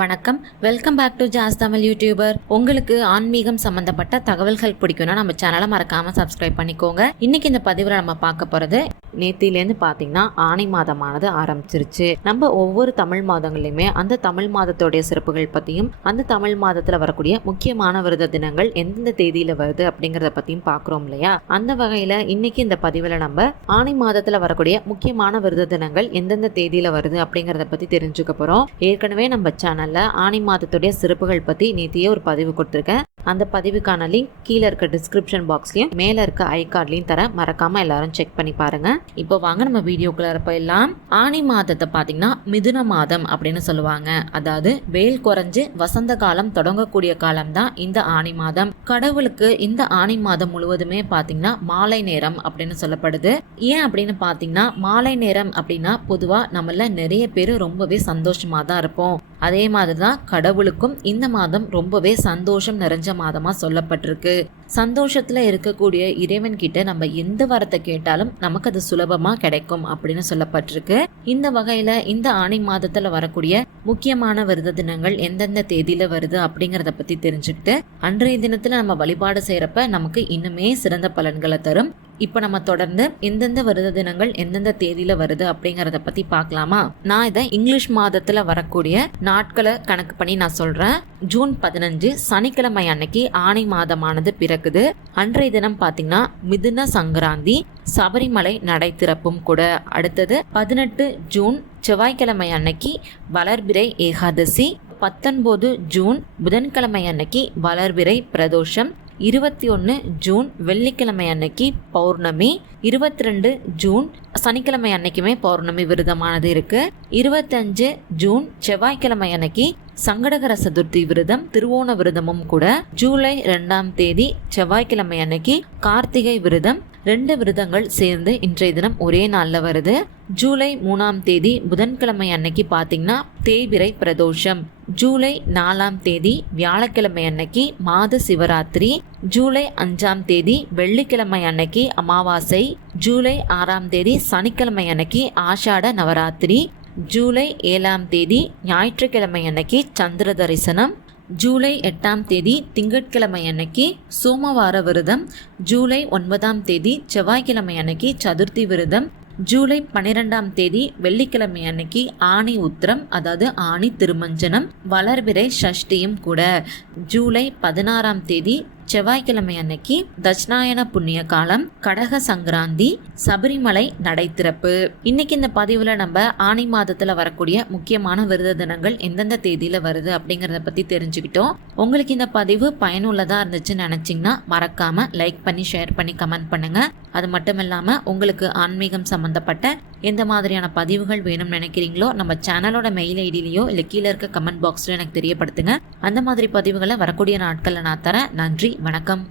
வணக்கம், welcome back to ஜாஸ் Tamil YouTuber. உங்களுக்கு ஆன்மீகம் சம்பந்தப்பட்ட தகவல்கள் பிடிக்கும்னா நம்ம சேனலை மறக்காம சப்ஸ்கிரைப் பண்ணிக்கோங்க. இன்னைக்கு இந்த பதிவில் நம்ம பார்க்க போறது, நேத்திலேருந்து பார்த்தீங்கன்னா ஆணி மாதமானது ஆரம்பிச்சிருச்சு. நம்ம ஒவ்வொரு தமிழ் மாதங்களையுமே அந்த தமிழ் மாதத்தோடைய சிறப்புகள் பற்றியும் அந்த தமிழ் மாதத்தில் வரக்கூடிய முக்கியமான விரத தினங்கள் எந்தெந்த தேதியில் வருது அப்படிங்கிறத பற்றியும் பார்க்குறோம் இல்லையா. அந்த வகையில் இன்னைக்கு இந்த பதிவில் நம்ம ஆணி மாதத்தில் வரக்கூடிய முக்கியமான விரத தினங்கள் எந்தெந்த தேதியில் வருது அப்படிங்கிறத பற்றி தெரிஞ்சுக்க போகிறோம். ஏற்கனவே நம்ம சேனல்ல ஆணி மாதத்துடைய சிறப்புகள் பற்றி நேத்தியே ஒரு பதிவு கொடுத்துருக்கேன். அந்த பதிவுக்கான லிங்க் கீழே இருக்க டிஸ்கிரிப்ஷன் பாக்ஸ்லயும் மேல இருக்க ஐ கார்ட்லயும் தர, மறக்காம எல்லாரும் செக் பண்ணி பாருங்க. இப்போ வாங்க நம்ம வீடியோக்குள்ள போயிடலாம். ஆணி மாதத்தை பாத்தீங்கன்னா மிதுன மாதம் அப்படின்னு சொல்லுவாங்க. அதாவது வெயில் குறைஞ்சு வசந்த காலம் தொடங்கக்கூடிய காலம் தான் இந்த ஆணி மாதம். கடவுளுக்கு இந்த ஆணி மாதம் முழுவதுமே பாத்தீங்கன்னா மாலை நேரம் அப்படின்னு சொல்லப்படுது. ஏன் அப்படின்னு பாத்தீங்கன்னா மாலை நேரம் அப்படின்னா பொதுவா நம்மள நிறைய பேர் ரொம்பவே சந்தோஷமா தான் இருப்போம். அதே மாதிரிதான் கடவுளுக்கும் இந்த மாதம் ரொம்பவே சந்தோஷம் நிறைஞ்ச மாதமா சொல்லப்பட்டிருக்கு. சந்தோஷத்துல இருக்கக்கூடிய இறைவன் கிட்ட நம்ம எந்த வரத்தை கேட்டாலும் நமக்கு அது சுலபமா கிடைக்கும் அப்படின்னு சொல்லப்பட்டிருக்கு. இந்த வகையில இந்த ஆணி மாதத்துல வரக்கூடிய முக்கியமான விரத தினங்கள் எந்தெந்த தேதியில வருது அப்படிங்கறத பத்தி தெரிஞ்சுக்கிட்டு அன்றைய தினத்துல நம்ம வழிபாடு செய்யறப்ப நமக்கு இன்னுமே சிறந்த பலன்களை தரும். இப்ப நம்ம தொடர்ந்து எந்தெந்த விரத தினங்கள் எந்தெந்த தேதியில வருது அப்படிங்கறத பத்தி பார்க்கலாமா. நான் இதை இங்கிலீஷ் மாதத்துல வரக்கூடிய நாட்களை கணக்கு பண்ணி நான் சொல்றேன். ஜூன் 15 சனிக்கிழமை அன்னைக்கு ஆணி மாதமானது பிறக்குது. அன்றைய தினம் பாத்தீங்கன்னா மிதுன சங்கராந்தி, சபரிமலை நடை திறப்பும் கூட. அடுத்தது 18 ஜூன் செவ்வாய்க்கிழமை அன்னைக்கு வளர்பிறை ஏகாதசி. 19 ஜூன் புதன்கிழமை அன்னைக்கு வளர்பிறை பிரதோஷம். 21 ஜூன் வெள்ளிக்கிழமை அன்னைக்கு பௌர்ணமி. 22 ஜூன் சனிக்கிழமை அன்னைக்குமே பௌர்ணமி விரதமானது இருக்கு. 25 ஜூன் செவ்வாய்க்கிழமை அன்னைக்கு சங்கடகர சதுர்த்தி விரதம், திருவோண விரதமும் கூட. ஜூலை 2ஆம் தேதி செவ்வாய்க்கிழமை அன்னைக்கு கார்த்திகை விரதம். 2 விரதங்கள் சேர்ந்து இன்றைய தினம் ஒரே நாள்ல வருது. ஜூலை 3ஆம் தேதி புதன்கிழமை அன்னைக்கு பாத்தீங்கன்னா தேய்பிறை பிரதோஷம். ஜூலை 4ஆம் தேதி வியாழக்கிழமை அன்னைக்கு மாத சிவராத்திரி. ஜூலை 5ஆம் தேதி வெள்ளிக்கிழமை அன்னைக்கு அமாவாசை. ஜூலை 6ஆம் தேதி சனிக்கிழமை அன்னைக்கு ஆஷாட நவராத்திரி. ஜூலை 7ஆம் தேதி ஞாயிற்றுக்கிழமை அன்னைக்கு சந்திர தரிசனம். ஜூலை 8ஆம் தேதி திங்கட்கிழமை அன்னைக்கு சோமவார விரதம். ஜூலை 9ஆம் தேதி செவ்வாய்க்கிழமை அன்னைக்கு சதுர்த்தி விரதம். ஜூலை 12ஆம் தேதி வெள்ளிக்கிழமை அன்னைக்கு ஆணி உத்திரம், அதாவது ஆணி திருமஞ்சனம், வளர்பிறை சஷ்டியும் கூட. ஜூலை 16ஆம் தேதி செவ்வாய்க்கிழமை அன்னைக்கு தட்சிணாயன புண்ணிய காலம், கடக சங்கராந்தி, சபரிமலை நடை திறப்பு. இன்னைக்கு இந்த பதிவுல நம்ம ஆணி மாதத்துல வரக்கூடிய முக்கியமான விரத தினங்கள் எந்தெந்த தேதியில வருது அப்படிங்கறத பத்தி தெரிஞ்சுக்கிட்டோம். உங்களுக்கு இந்த பதிவு பயனுள்ளதா இருந்துச்சுன்னு நினைச்சீங்கன்னா மறக்காம லைக் பண்ணி, ஷேர் பண்ணி, கமெண்ட் பண்ணுங்க. அது மட்டும் இல்லாம உங்களுக்கு ஆன்மீகம் சம்பந்தப்பட்ட எந்த மாதிரியான பதிவுகள் வேணும்னு நினைக்கிறீங்களோ நம்ம சேனலோட மெயில் ஐடியிலையோ இல்ல கீழே இருக்க கமெண்ட் பாக்ஸ்ல எனக்கு தெரியப்படுத்துங்க. அந்த மாதிரி பதிவுகளை வரக்கூடிய நாட்கள்ல நான் தரேன். நன்றி, வணக்கம்.